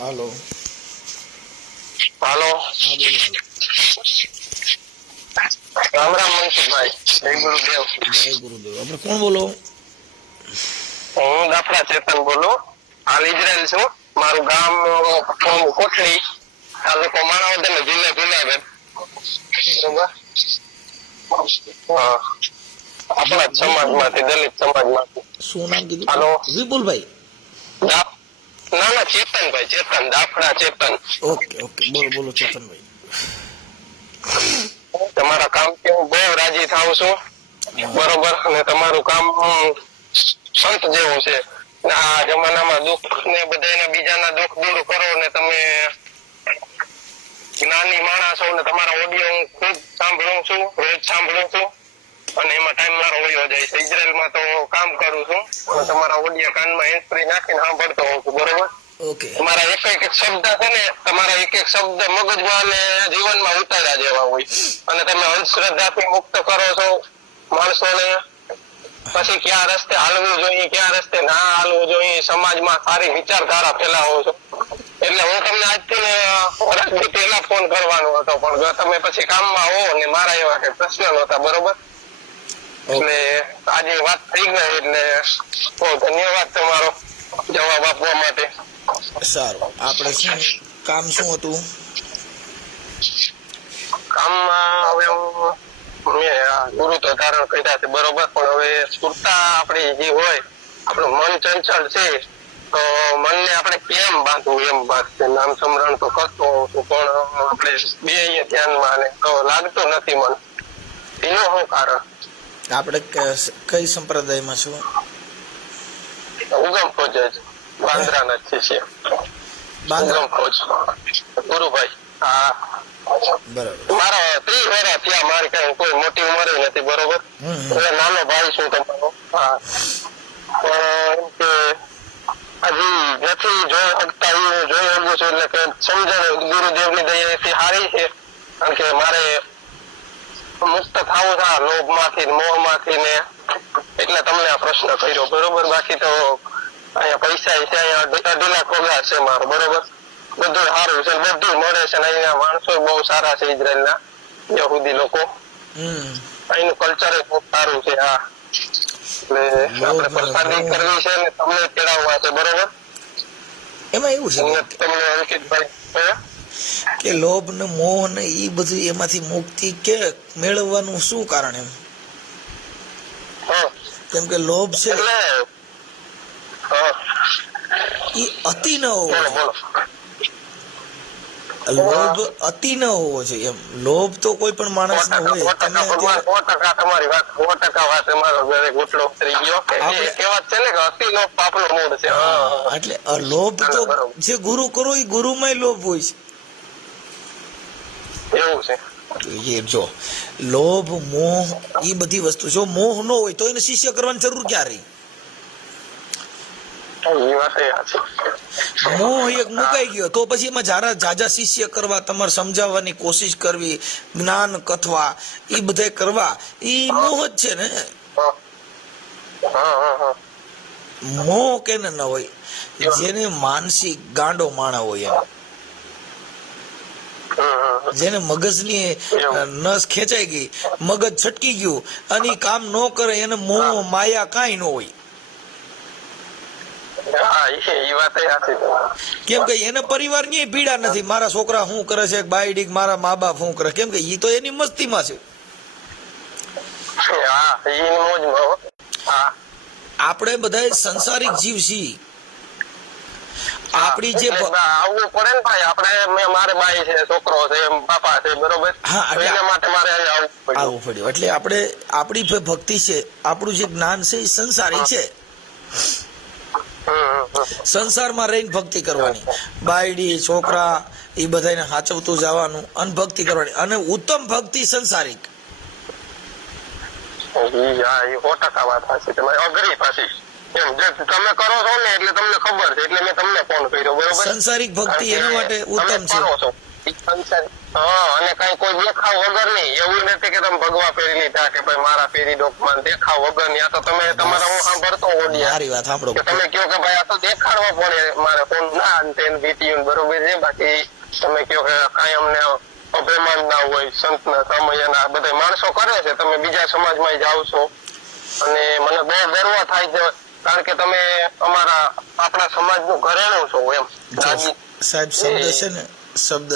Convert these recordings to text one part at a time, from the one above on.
હાલો. હાલો. હા બોલો. રામ રામ મનસુખભાઈ. જય ગુરુદેવ. જય ગુરુદેવ. આપણે કોણ બોલો? હું દાફડા ચેતન બોલું. હાલ ઇઝરાયલ છું. મારું ગામ કોટલી, તાલુકો માણાવદર ને જિલ્લો જુનાગઢ. બરોબર. હા, આપણા જ સમાજમાંથી, દલિત સમાજમાંથી. શું નામ કીધું? હાલો. વિપુલભાઈ. ના ના, ચેતનભાઈ, ચેતન, દાફડા ચેતન. ઓકે ઓકે, બોલો બોલો ચેતનભાઈ. તમારા કામથી હું બહુ રાજી થાઉં છું. બરોબર. અને તમારું કામ સંત જેવું છે. આ જમાનામાં દુઃખ ને બધાને બીજાના દુઃખ દૂર કરો ને તમે જ્ઞાની માણસ છો ને તમારા ઓડિયો હું ખૂબ સાંભળું છું, રોજ સાંભળું છું. અને એમાં ટાઈમ મારો વયો જાય છે. ઇઝરાયલમાં તો કામ કરું છું અને તમારા ઓડિયો કાનમાં હેન્ડફ્રી નાખીને સાંભળતો હોઉં છું. બરોબર. ઓકે. તમારા એક એક શબ્દ છે ને, તમારા એક એક શબ્દ મગજમાં અને જીવનમાં ઉતાર્યા જેવા હોય. અને તમે અંધશ્રદ્ધાથી મુક્ત કરો છો માણસોને. પછી ક્યાં રસ્તે હાલવું જોઈએ, ક્યાં રસ્તે ના હાલવું જોઈએ, સમાજમાં સારી વિચારધારા ફેલાવો છો. એટલે હું તમને આજથી વર્ષથી પહેલા ફોન કરવાનો હતો, પણ તમે પછી કામમાં હો ને મારા એવા કઈ પ્રશ્ન નહોતા. બરોબર. એટલે આજે વાત થઈ ગઈ એટલે બહુ ધન્યવાદ તમારો જવાબ આપવા માટે. સારું. આપણે શું કામ શું હતું? કામમાં હવે મેં ગુરુ તો ધારણ કર્યા છે. બરોબર. પણ હવે સુરતા આપણી જે હોય, આપણું મન ચંચળ છે, તો મનને આપણે કેમ બાંધવું એમ વાત છે. નામ સ્મરણ તો કરતો હોઉં છું, પણ આપણે બે ધ્યાનમાં ને તો લાગતું નથી મન. એનું શું કારણ? આપણે કઈ સંપ્રદાયમાં છું? ઉગમ ફોજ જ, બાંદ્રાના જ છીએ. બાંદ્રા. ઉગમ ફોજ ગુરુભાઈ. હા, બરાબર. મારા 30 વર્ષ થયા. મારી કઈ કોઈ મોટી ઉંમર નથી. બરોબર. એટલે નાનો ભાઈ છું તમારો. હા, પણ એમ કે હજી નથી જોઈ શકતા એવું જોઈ શકું છું. એટલે કે સમજણ ગુરુદેવની દયાથી સારી છે. કારણ કે મારે મુક્ત થવું છે આ લોભ માંથી, મોહ માંથી ને, એટલે તમને આ પ્રશ્ન કર્યો. બરોબર. બાકી તો અહીંયા પૈસા છે, અહીંયા 2.5 લાખ પગાર છે મારો. બરોબર. બધું સારું છે, બધું મળે છે. અહીંયા માણસો બહુ સારા છે ઇઝરાયલના યહૂદી લોકો. અહીંનું કલ્ચર બહુ સારું છે. હા, એટલે આપણે પ્રસાદી કરવી છે ને તમને તેડાવવા છે. બરોબર. એમાં એવું છે તમને અંકિતભાઈ કે લોભ ને મોહ ને એ બધું એમાંથી મુક્તિ કે મેળવવાનું શું કારણ? એમ કેમ કે લોભ છે એ અતિ ન હોવો જોઈએ. લોભ અતિ ન હોવો જોઈએ. એમ લોભ તો કોઈ પણ માણસ નો હોય. તમે તમારી વાત 100% વાત. અમારો ઘરે ઘૂંટડો ઉતરી ગયો. કહેવત છે ને કે અતિ લોભ પાપનો મૂળ છે. એટલે લોભ તો જે ગુરુ કરો એ ગુરુમાં લોભ હોય છે. એવું છે. એ જો લોભ મોહ એ બધી વસ્તુ, જો મોહ ન હોય તો એને શિષ્ય કરવાની જરૂર ક્યાં રહી? મોહ એક મુકાઈ ગયો તો પછી એમાં જાજા શિષ્ય કરવા, તમારે સમજાવવાની કોશિશ કરવી, જ્ઞાન કથવા એ બધા કરવા, એ મોહ જ છે ને. મોહ કેને ન હોય? જેને માનસિક ગાંડો માણા હોય, એમ જેને મગજની નસ ખેંચાઈ ગઈ, મગજ છટકી ગયું અને કામ ન કરે, એને મોહ માયા કાંઈ ન હોય. કેમ કે એને પરિવાર ની પીડા નથી. મારા છોકરા શું કરે છે, બાયડી મારા મા બાપ શું કરે, કેમ કે એ તો એની મસ્તીમાં છે. આપણે બધા સંસારિક જીવ છીએ. આપણી જે આવવું પડે ને ભાઈ. આપણે મારે બાઈ છે, છોકરો છે, બાપા છે. બરોબર. એના માટે મારે આવવું પડ્યું. એટલે આપણે આપણી ભક્તિ છે, આપણું જે જ્ઞાન છે એ સંસારી છે. સંસારમાં રહીને ભક્તિ કરવાની, બાયડી છોકરા એ બધાને સાચવતું જવાનું અને ભક્તિ કરવાની. અને ઉત્તમ ભક્તિ સંસારિક. તમે કરો છો ને એટલે તમને ખબર છે, એટલે મેં તમને ફોન કર્યો. બરોબર. સંસારિક ભક્તિ એના માટે ઉત્તમ છે. અને કઈ કોઈ દેખાવ વગર નહીં, એવું નથી કે તમે ભગવા પહેરી લીધા કે ભાઈ મારા પહેરી ડોકમાં, દેખાવ વગર નહીં. આ તો તમે તમારા હું સાંભળતો ઓડિયા મારી વાત સાંભળો. કે તમે કહો કે ભાઈ આ તો દેખાડવા પડે મારે કોણ ના તેને બીટીયું બરોબર છે. બાકી તમે કહો કે કાંઈ અમને અભિમાન ના હોય, સંતના સમયના બધા માણસો કરે છે, તમે બીજા સમાજમાં જાઓ છો અને મને બહુ ગર્વ થાય છે, કારણ કે તમે આપણા સમાજનું ઘરેણું છો એમ. સાહેબ શબ્દ છે ને, શબ્દ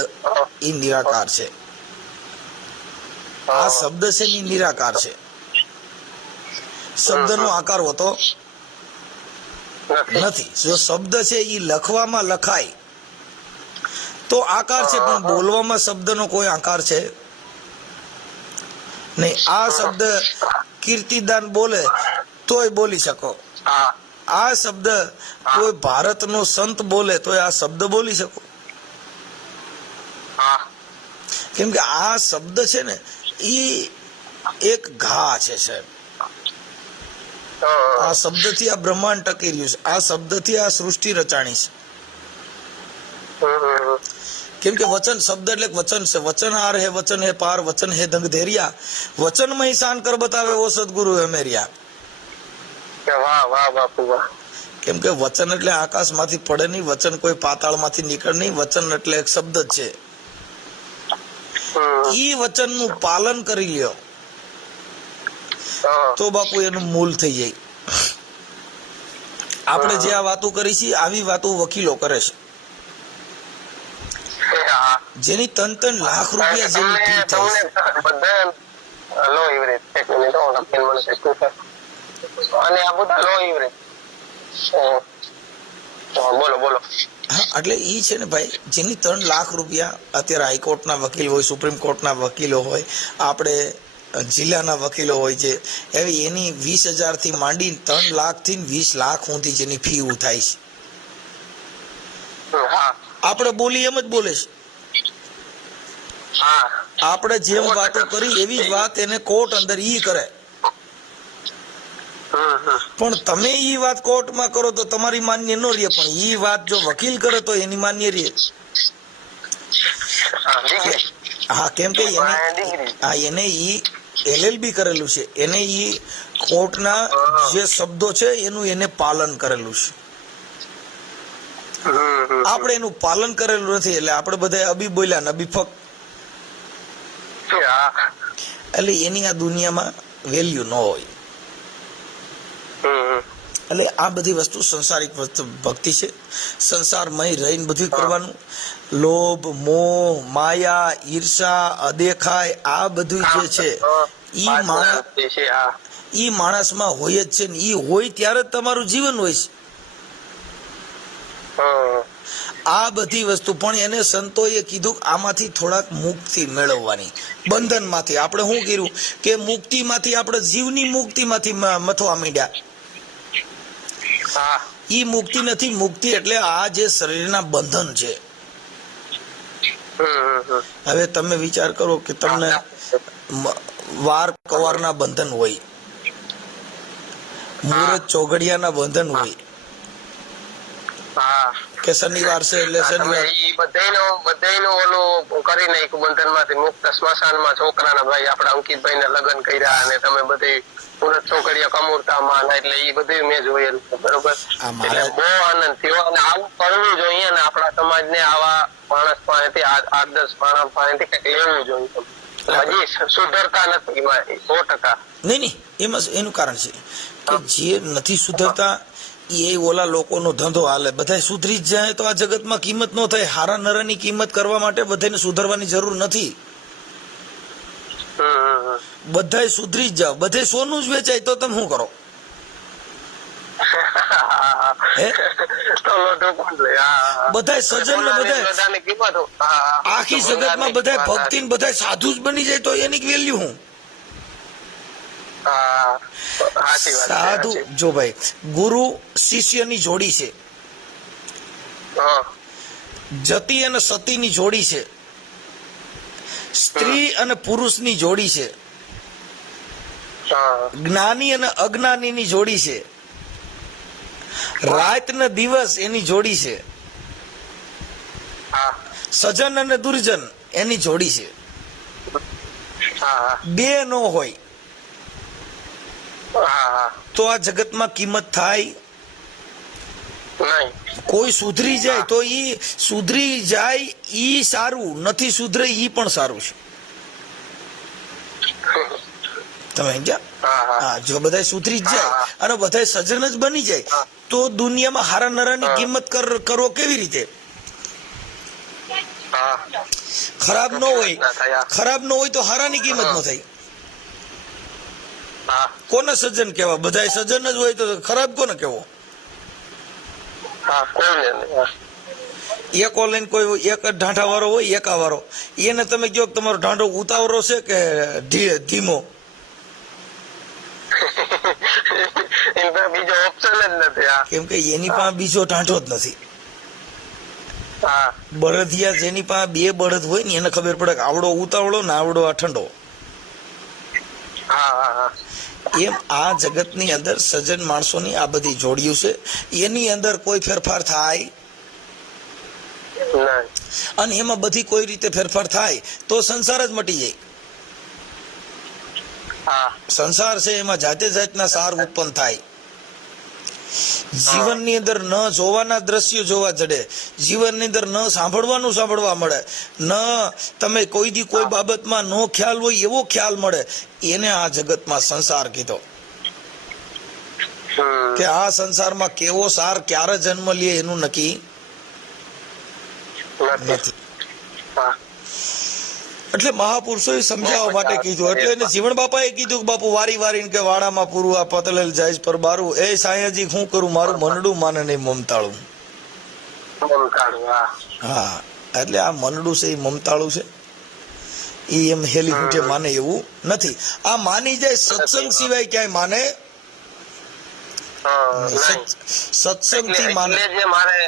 ઈ નિરાકાર છે. આ શબ્દ છે ને નિરાકાર છે. શબ્દનો આકાર હોતો નથી. જો શબ્દ છે ઈ લખવામાં લખાય તો આકાર છે, પણ બોલવામાં શબ્દનો કોઈ આકાર છે નહીં. આ શબ્દ કીર્તિદાન બોલે તોય બોલી શકો. આ શબ્દ કોઈ ભારતનો સંત બોલે તો આ શબ્દ બોલી શકો. કેમ કે આ શબ્દ છે ને ઈ એક ઘા છે સાહેબ. આ શબ્દથી આ બ્રહ્માંડ ટકી રહ્યું છે. આ શબ્દથી આ સૃષ્ટિ રચાણી છે. કેમ કે વચન શબ્દ એટલે વચન છે. વચન આર હે, વચન હે પાર, વચન હે દંગ ધેરિયા, વચન મહી શાન કર બતાવે ઓ સદગુરુ હે મેરિયા. કેમ કે વચન એટલે આકાશમાંથી પડે નહીં, વચન કોઈ પાતાળમાંથી નીકળે નહીં. વચન એટલે એક શબ્દ જ છે. ઈ વચનનું પાલન કરી લ્યો તો બાપુ એનું મૂલ થઈ જાય. આપણે જે આ વાતો કરી છે આવી વાતો વકીલો કરે છે, જેની 3-3 લાખ રૂપિયા જેવી ફી થાય બોલો. હા, એટલે ઈ છે ને ભાઈ, જેની 3 લાખ રૂપિયા અત્યારે હાઈકોર્ટના વકીલ હોય, સુપ્રીમ કોર્ટના વકીલો હોય, આપણે જિલ્લાના વકીલો હોય છે, એવી એની 20,000 થી માંડી 3 લાખ થી 20 લાખ સુધી જેની ફી થાય છે. આપણે બોલી એમ જ બોલે છે. આપણે જેમ વાતો કરી એવી જ વાત એને કોર્ટ અંદર ઈ કરે. પણ તમે ઈ વાત કોર્ટમાં કરો તો તમારી માન્ય ન રહે, પણ ઈ વાત જો વકીલ કરે તો એની માન્ય રહે. હા, કેમ કે એને ઈ LLB કરેલું છે, એને ઈ કોર્ટના જે શબ્દો છે એનું એને પાલન કરેલું છે. આપણે એનું પાલન કરેલું નથી, એટલે આપણે બધા અબી બોલ્યા ને અબી ફક, એટલે એની આ દુનિયામાં વેલ્યુ ન હોય. એટલે આ બધી વસ્તુ સંસારિક ભક્તિ છે. સંસારમય રહીને બધું કરવાનું. લોભ, મોહ, માયા, ઈર્ષા, અદેખાય, આ બધું જે છે ઈ માણસમાં હોય જ છે ને. ઈ હોય ત્યારે જ તમારું જીવન હોય છે. આ બધી વસ્તુ પણ એને સંતોએ કીધું આમાંથી થોડાક મુક્તિ મેળવવાની, બંધનમાંથી. આપણે શું કર્યું કે મુક્તિમાંથી, આપણે જીવની મુક્તિમાંથી મથવા માંડ્યા. ઈ મુક્તિ નથી. મુક્તિ એટલે આ જે શરીરના બંધન છે. હવે તમે વિચાર કરો કે તમને વાર કવારના બંધન હોય, મુહૂર્ત ચોઘડિયાના બંધન હોય, કે શનિવાર છે એટલે શનિવાર બધાયનું ઓલું કરી નાખ્યું બંધનમાંથી મુક્ત. સ્મશાનમાં છોકરાના ભાઈ આપડા અંકિતભાઈ ને લગ્ન કર્યા અને તમે બધી પૂરત છોકરીઓ કમુરતામાં, એટલે એ બધું મેં જોયેલું છે. બરોબર, એટલે બહુ આનંદ થયો. અને આવું કરવું જોઈએ ને આપણા સમાજ ને, આવા માણસ પાસેથી, આદર્શ માણસ પાસેથી કઈક લેવું જોઈએ. હજી સુધરતા નથી 100%. નહીં, એમાં એનું કારણ છે કે જે નથી સુધરતા એ ઓલા લોકોનો ધંધો હાલે. બધા સુધરી જ જાય તો આ જગતમાં કિંમત ન થાય. હારા નરાની કિંમત કરવા માટે બધાને સુધરવાની જરૂર નથી. બધાય સુધરી જ જાવ, બધે સોનું જ વેચાય તો તમે શું કરો? બધા સજ્જન ને બધા આખી જગતમાં બધા ભક્તિ ને બધા સાધુ જ બની જાય તો એની વેલ્યુ શું? સાધુ જો ભાઈ, ગુરુ શિષ્યની જોડી છે, જતી અને સતીની જોડી છે, સ્ત્રી અને પુરુષની જોડી છે, જ્ઞાની અને અજ્ઞાનીની જોડી છે, રાત ને દિવસ એની જોડી છે, સજન અને દુર્જન એની જોડી છે. હા બે નો હોય હા તો આ જગતમાં કિંમત થાય. નહીં. કોઈ સુધરી જાય તો ઈ સુધરી જાય ઈ સારું, નથી સુધરે ઈ પણ સારું છે. તમે સમજ્યા? હા, જો બધા સુધરી જ જાય અને બધા સજન જ બની જાય તો દુનિયામાં હારા નરાની કિંમત કરો કેવી રીતે? ખરાબ ન હોય તો હારાની કિંમત ન થાય. કોને સજ્જન કહેવા? બધા સજ્જન જ હોય તો ખરાબ કોને કહેવો? એક ઓનલાઈન કોઈ એક ઢાંઢા વાળો હોય, એકા વાળો, એને તમે કહો તમારો ઢાંઢો ઉતાવળો છે કે ધીમો? બીજો ઓપ્શન જ નથી. કેમ કે એની પાસે બીજો ઢાંઢો જ નથી. બળદિયા જેની પાસે બે બળદ હોય ને એને ખબર પડે કે આવડો ઉતાવળો ને આવડો આ ઠંડો. એમ આ જગતની અંદર સજ્જન માણસોની આ બધી જોડિયું છે, એની અંદર કોઈ ફેરફાર થાય અને એમાં બધી કોઈ રીતે ફેરફાર થાય તો સંસાર જ મટી જાય. સંસાર છે એમાં જાતે જાતના સાર ઉત્પન્ન થાય. જીવનની અંદર ન જોવાના દ્રશ્યો જોવા જડે, જીવનની અંદર ન સાંભળવાનું સાંભળવા મળે, ન તમે કોઈ દી કોઈ બાબતમાં નો ખ્યાલ હોય એવો ખ્યાલ મળે, એને આ જગતમાં સંસાર કીધો. કે આ સંસારમાં કેવો સાર ક્યારે જન્મ લે એનું નક્કી નથી. એટલે મહાપુરુષોએ સમજાવવા માટે કીધું. એટલે એને જીવણ બાપાએ કીધું કે બાપુ વારી વારીને કે વાડામાં પૂરું આ પતલેલ જાય પર બારું, એ સાયાજી શું કરું, મારું મનડું માને નહીં મમતાળું. હા, એટલે આ મનડું છે એ મમતાળું છે, એ એમ હેલી મૂઠે માને એવું નથી. આ માની જાય સત્સંગ સિવાય ક્યાંય માને સત્સંગ થી માને. મારે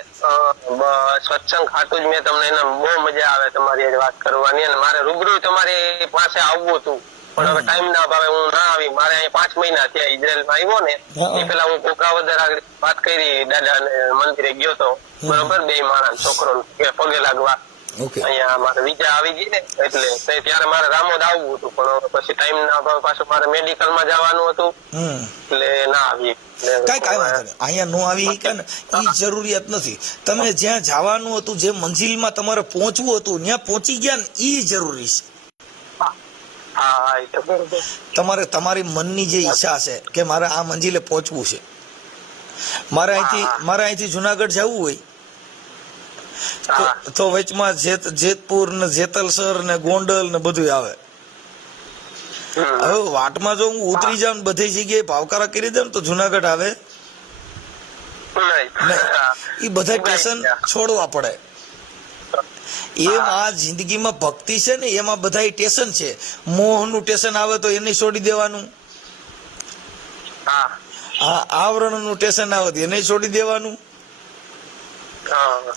સત્સંગ ખાતું જ મેં તમને એના બહુ મજા આવે તમારી વાત કરવાની, અને મારે રૂબરૂ તમારી પાસે આવવું હતું પણ હવે ટાઈમ ના ભાવે હું ના આવી. મારે અહીં 5 મહિના થયા ઇઝરાયલમાં આવ્યો ને એ પેલા હું કોકાવદર આગળ વાત કરી, દાદા મંદિરે ગયો તો બરોબર, 2 માણસ છોકરો પગે લાગવા અહીંયા મારે વિઝા આવી ગઈ ને એટલે ત્યારે મારે રામોદ આવવું હતું પણ પછી ટાઈમ ના ભાવે પાછું મારે મેડિકલ માં જવાનું હતું એટલે ના આવી. કઈ વાંધો નહીં, અહીંયા નો આવી કે ને એ જરૂરિયાત નથી. તમે જ્યાં જવાનું હતું, જે મંજિલમાં તમારે પહોંચવું હતું ત્યાં પહોંચી ગયા ને એ જરૂરી છે. તમારે તમારી મનની જે ઈચ્છા છે કે મારે આ મંજિલે પહોંચવું છે, મારે અહીંથી જુનાગઢ જવું હોય તો વચમાં જેતપુર ને જેતલસર ને ગોંડલ ને બધું આવે. હવે વાટમાં જો હું ઉતરી જાઉં બધી જગ્યાએ ભાવકારા કરી દઉં તો જુનાગઢ આવે એ બધા સ્ટેશન છોડવા પડે. એમ આ જિંદગીમાં ભક્તિ છે ને એમાં બધા સ્ટેશન છે. મોહનું સ્ટેશન આવે તો એને છોડી દેવાનું, આવરણ નું સ્ટેશન આવે તો એને છોડી દેવાનું.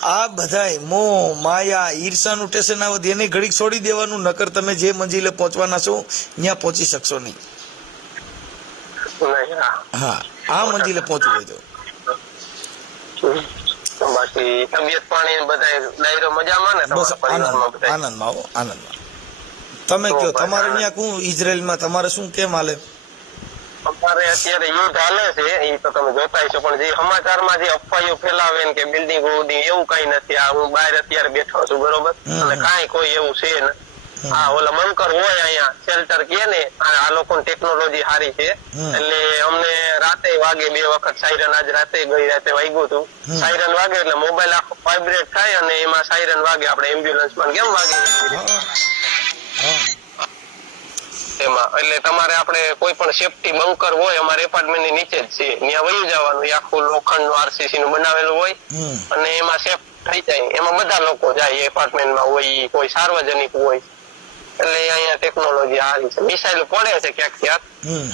આ બધા મોહ માયા ઈર્ષા નું સ્ટેશન આવે એને ઘડીક છોડી દેવાનું, નકર તમે જે મંજિલે પહોંચવાના છો ત્યાં પહોંચી શકશો નહીં. હા, આ મંજિલે પહોંચવું હોય તો બાકી તબિયત પાણી બધા ડાયરો મજામાં ને? બસ આનંદમાં આવો, આનંદમાં. તમે કયો તમારે ત્યાં શું ઇઝરાયલમાં તમારે શું કેમ હાલે? અમારે અત્યારે યુદ્ધ હાલે છે એ તો તમે જોતા છો, પણ જે સમાચારમાં જે અફવાઓ ફેલાવે ને કે બિલ્ડિંગ ઉડી એવું કઈ નથી. આ હું બહાર અત્યારે બેઠો છું બરોબર, અને કઈ કોઈ એવું છે ને. હા, ઓલા બંકર હોય અહીંયા શેલ્ટર કે ને, આ લોકોની ટેકનોલોજી સારી છે એટલે અમને રાતે વાગે 2 વખત સાયરન, આજ રાતે ગઈ રાતે વાગ્યું હતું. સાયરન વાગે એટલે મોબાઈલ આખો વાઇબ્રેટ થાય અને એમાં સાયરન વાગે, આપણે એમ્બ્યુલન્સ માં કેમ વાગે એમાં. એટલે તમારે આપણે કોઈ પણ સેફટી બંકર હોય અમારે એપાર્ટમેન્ટ ની નીચે જ છે, ત્યાં વયું જવાનું. એ આખું લોખંડ નું આરસીસી નું બનાવેલું હોય અને એમાં સેફ થઈ જાય. એમાં બધા લોકો જાય, એપાર્ટમેન્ટમાં હોય કોઈ સાર્વજનિક હોય. એટલે અહીંયા ટેકનોલોજી સારી છે. મિસાઇલ પડે છે ક્યાંક ક્યાંક,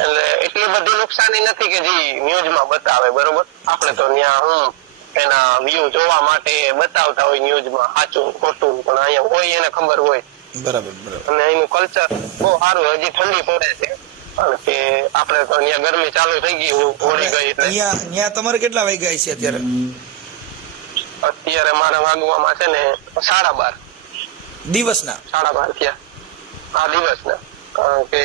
એટલે એટલી બધી નુકસાની નથી કે જે ન્યૂઝમાં બતાવે બરોબર. આપણે તો ત્યાં એના વ્યૂ જોવા માટે બતાવતા હોય ન્યૂઝમાં સાચું ખોટું, પણ અહીંયા હોય એને ખબર હોય. બરાબર. અને અહીંનું કલ્ચર બહુ સારું. હજી ઠંડી પડે છે કારણ કે આપણે તો અહીંયા ગરમી ચાલુ થઈ ગઈ, હોળી ગઈ એટલે. અહીંયા તમારે કેટલા વાગ્યા છે અત્યારે? અત્યારે મારા વાગવામાં છે ને 12:30. દિવસના 12:30 થયા. આ દિવસના. કારણ કે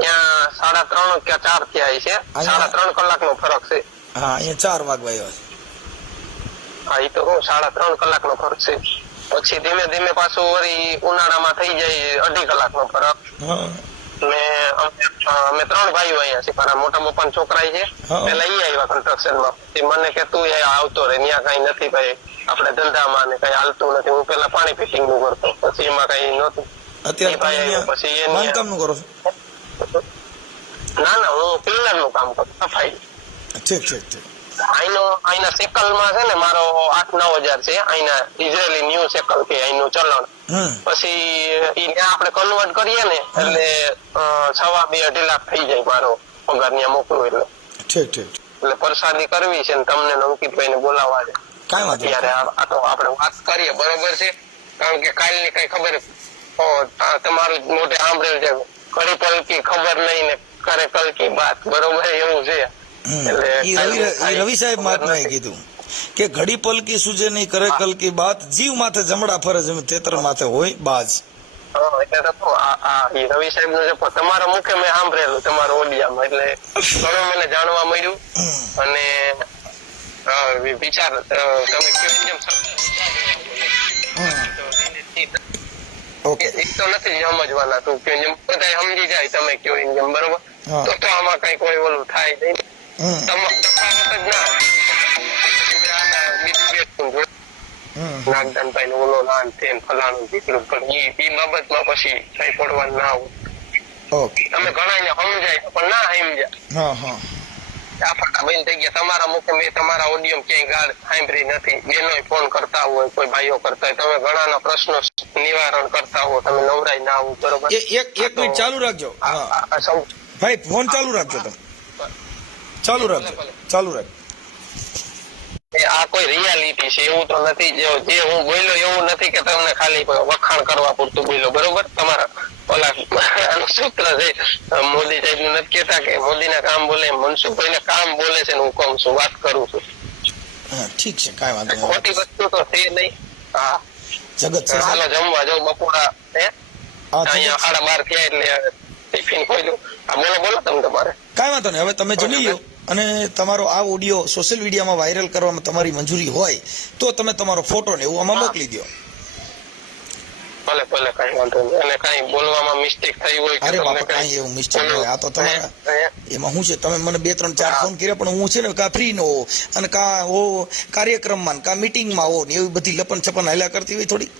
ત્યાં 3:30 કે 4 થયા છે. 3.5 કલાકનો ફરક છે. હા, અહીંયા 4 વાગવા આવ્યા છે. હા, એ તો 3.5 કલાકનો ફરક છે. પછી ધીમે ધીમે પાછું વળી ઉનાળામાં થઈ જાય 2.5 કલાકનો ફરક. હા ને અમે 3 ભાઈઓ અહીંયા છે. મારા મોટા પપ્પાના છોકરા છે. હા. પેલા ઈ આવ્યા કન્સ્ટ્રક્શનમાં. તે મને કે તું અહીંયા આવતો રે, ત્યાં કઈ નથી ભાઈ, આપણે ધંધામાં ને કઈ હાલતું નથી. હું પેલા પાણી ફિટિંગ નું કરતો, પછી એમાં કઈ નહોતું. અત્યારે એ ભાઈ તમે આવ્યો, પછી અહીંયા એની બાંધકામનું કરો છો? ના હું પિલર નું કામ કરું, સફાઈ. ઠીક ઠીક ઠીક. અહીંના સેકલમાં છે ને મારો 8-9 હજાર છે. અહીંના ઇઝરાયલી ન્યુ સેકલ કે અહીંનું ચલણ. પછી ઈ આપણે કન્વર્ટ કરીએ ને એટલે 2.5 લાખ થઈ જાય મારો પગાર ત્યાં મોકલું એટલે. ઠીક ઠીક. એટલે પ્રસાદી કરવી છે ને તમને અંકિતભાઈ ને બોલાવવા છે. કાંઈ વાંધો નહીં. અત્યારે આ તો આપણે વાત કરીએ બરોબર છે. કારણ કે કાલની કઈ ખબર તમારું મોઢે સાંભળેલ છે, ઘડી પલકી ખબર નહીં ને કરે કલકી બાત, બરોબર એવું છે. ઈ રવિ સાહેબ મહાત્માએ કીધું કે ઘડી પલકી સુજે નહીં કરે કલકી બાત, જીવ માથે જમડા ફરે જેમ તેતર માથે હોય બાજ. એટલે તો ઈ રવિ સાહેબ નું જે તમારા મુખે મેં સાંભળેલું તમારા ઓડિયામાં, એટલે ઘણું મને જાણવા મળ્યું. અને વિચાર તમે કેવું જેમ ઓકે. એક તો નથી સમજવાના, તું કે જેમ બધા સમજી જાય તમે કયો જેમ, બરોબર? તો આમાં કઈ કોઈ ઓલું થાય નહીં. તફાવત જ ના બીજું નાગદાનભાઈ નું ઓલો નાન તેમ ફલાણું દીકરું, પણ એ બાબતમાં પછી કઈ પડવાનું ના હોય. ઓકે. તમે ઘણા સમજાય પણ ના સમજ્યા. હા. આ બેન થઈ ગયા તમારા મુખે. મેં તમારા ઓડિયો ક્યાંય ગાળ સાંભળી નથી. બેનો ફોન કરતા હોય, કોઈ ભાઈઓ કરતા હોય, તમે ઘણાના પ્રશ્નો નિવારણ કરતા હો, તમે નવરાય ના આવું, બરોબર? એક મિનિટ ચાલુ રાખજો. ભાઈ ફોન ચાલુ રાખજો, તમે ચાલુ રાખજો. આ કોઈ રિયાલિટી છે એવું તો નથી. જે હું બોલ્યો એવું નથી કે તમને ખાલી વખાણ કરવા પૂરતું બોલ્યો, બરોબર? તમારા ઓલા સૂત્ર છે મોદી સાહેબ નું નથી કેતા કે મોદી ના કામ બોલે, મનસુખભાઈ ના કામ બોલે છે ને હું કહું છું, વાત કરું છું. ઠીક છે, કાંઈ વાંધો નહીં. ખોટી વસ્તુ તો છે નહીં. હા, જગત છે. હાલો જમવા જાવ બપોરા. અહીંયા 12:30 થયા એટલે ટિફિન ખોલ્યું. બોલો તમે તમારે. કાંઈ વાંધો નહીં. હવે તમે જમી લો અને તમારો આ ઓડિયો સોશિયલ મીડિયામાં વાયરલ કરવામાં તમારી મંજૂરી હોય તો તમે તમારો ફોટો ને એવું આમાં મોકલી દો. ભલે કઈ વાંધો નહીં. અને કઈ બોલવામાં મિસ્ટેક થઈ હોય કે અરે બાપા, કાંઈ એવું મિસ્ટેક હોય. આ તો તમારા એમાં શું છે, તમે મને 2-3-4 ફોન કર્યા પણ હું છે ને કા ફ્રી નો હો અને કા હો કાર્યક્રમમાં કા મીટિંગમાં હો ને એવી બધી લપન છપન હાલ્યા કરતી હોય થોડી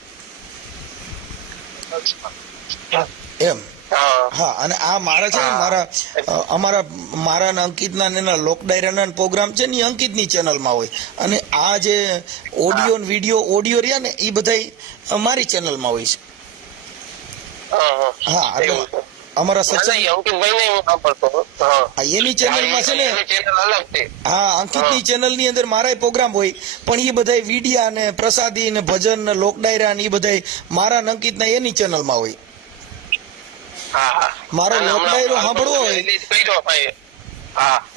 એમ. હા, અને આ મારા છે ને મારા અંકિતના એના લોક ડાયરાના પ્રોગ્રામ છે ને અંકિતની ચેનલમાં હોય, અને આ જે ઓડિયો ને વિડીયો ઓડિયો રહ્યા ને એ બધા મારી ચેનલમાં હોય છે. હા, એટલે અમારા સચિન એની ચેનલમાં છે ને. હા, અંકિતની ચેનલની અંદર મારા પ્રોગ્રામ હોય, પણ એ બધા વિડિયા ને પ્રસાદી ને ભજન ને લોક ડાયરા ને એ બધા મારા અંકિતના એની ચેનલમાં હોય. મારો લોક ડાયરો સાંભળવો હોય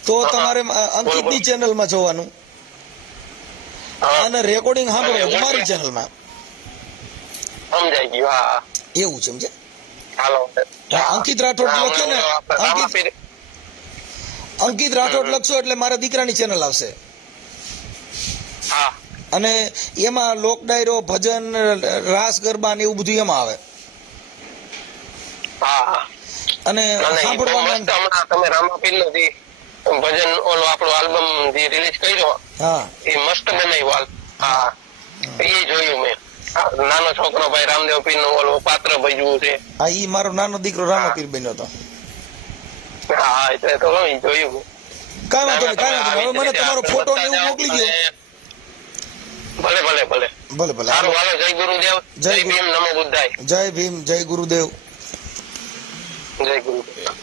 તો તમારે અંકિતની ચેનલમાં જોવાનું, અને રેકોર્ડિંગ સાંભળવું તો મારી ચેનલમાં. સમજાઈ ગયું. એવું છે, સમજે? અંકિત રાઠોડ લખે ને, અંકિત રાઠોડ લખશો એટલે મારા દીકરાની ચેનલ આવશે, અને એમાં લોક ડાયરો ભજન રાસ ગરબા ને એવું બધું એમાં આવે. અને સાંભળવામાં તમે રામાપીર નું જે ભજન ઓલો આપણો આલ્બમ જે રિલીઝ કર્યો એ મસ્ત બનાવ્યો. હા, એ જોયું મેં. નાનો છોકરો ભાઈ રામદેવ પીર નું ઓલો પાત્ર ભજવું છે. હા, ઈ મારો નાનો દીકરો રામાપીર બન્યો હતો. હા, એટલે તો જોયું. કાંઈ વાંધો નહીં. હવે મને તમારો ફોટો ને એવું મોકલી દો. ભલે. સારું, હાલો. જય ગુરુદેવ. જય ભીમ. નમો બુદ્ધાય. જય ભીમ. જય ગુરુદેવ. જય ગુરુદેવ.